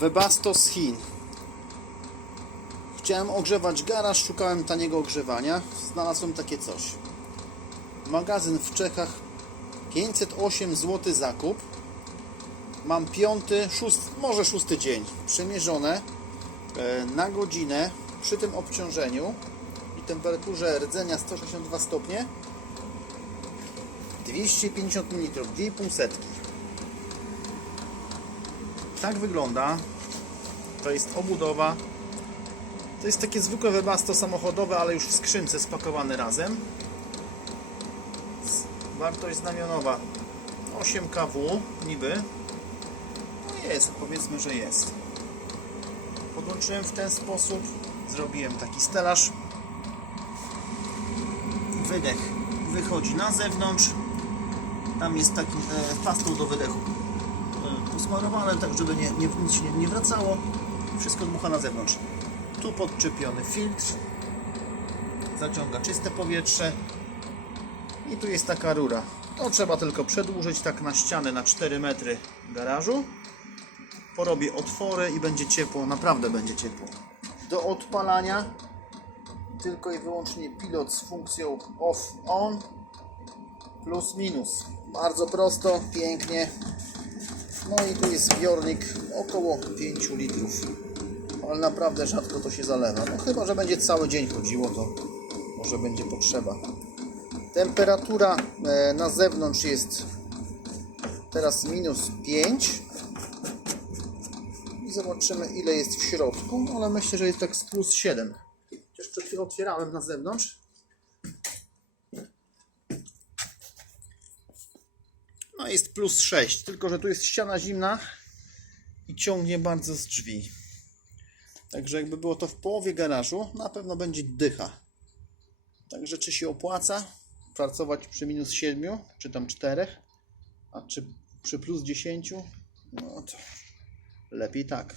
Webasto z Chin. Chciałem ogrzewać garaż, szukałem taniego ogrzewania. Znalazłem takie coś. Magazyn w Czechach 508 zł zakup. Mam piąty, szósty, może szósty dzień. Przemierzone e, na godzinę przy tym obciążeniu i temperaturze rdzenia 162 stopnie 250 ml, 2,5 setki. Tak wygląda. To jest obudowa. To jest takie zwykłe webasto samochodowe, ale już w skrzynce spakowane razem. Wartość znamionowa 8 kW niby. No jest, powiedzmy, że jest. Podłączyłem w ten sposób. Zrobiłem taki stelaż. Wydech wychodzi na zewnątrz. Tam jest taki e, do wydechu posmarowane, tak żeby nie, nie, nic się nie, nie wracało. Wszystko dmucha na zewnątrz. Tu podczepiony filtr. Zaciąga czyste powietrze. I tu jest taka rura. To trzeba tylko przedłużyć tak na ścianę na 4 metry garażu. Porobię otwory i będzie ciepło, naprawdę będzie ciepło. Do odpalania tylko i wyłącznie pilot z funkcją off-on plus minus. Bardzo prosto, pięknie. No i tu jest zbiornik około 5 litrów. Ale naprawdę rzadko to się zalewa. No chyba, że będzie cały dzień chodziło, to może będzie potrzeba. Temperatura e, na zewnątrz jest teraz minus 5. I zobaczymy ile jest w środku, ale myślę, że jest tak z plus 7. Chociaż przed otwierałem na zewnątrz. No jest plus 6, tylko że tu jest ściana zimna i ciągnie bardzo z drzwi. Także jakby było to w połowie garażu, na pewno będzie dycha. Także czy się opłaca pracować przy minus 7, czy tam 4, a czy przy plus 10? No to lepiej tak.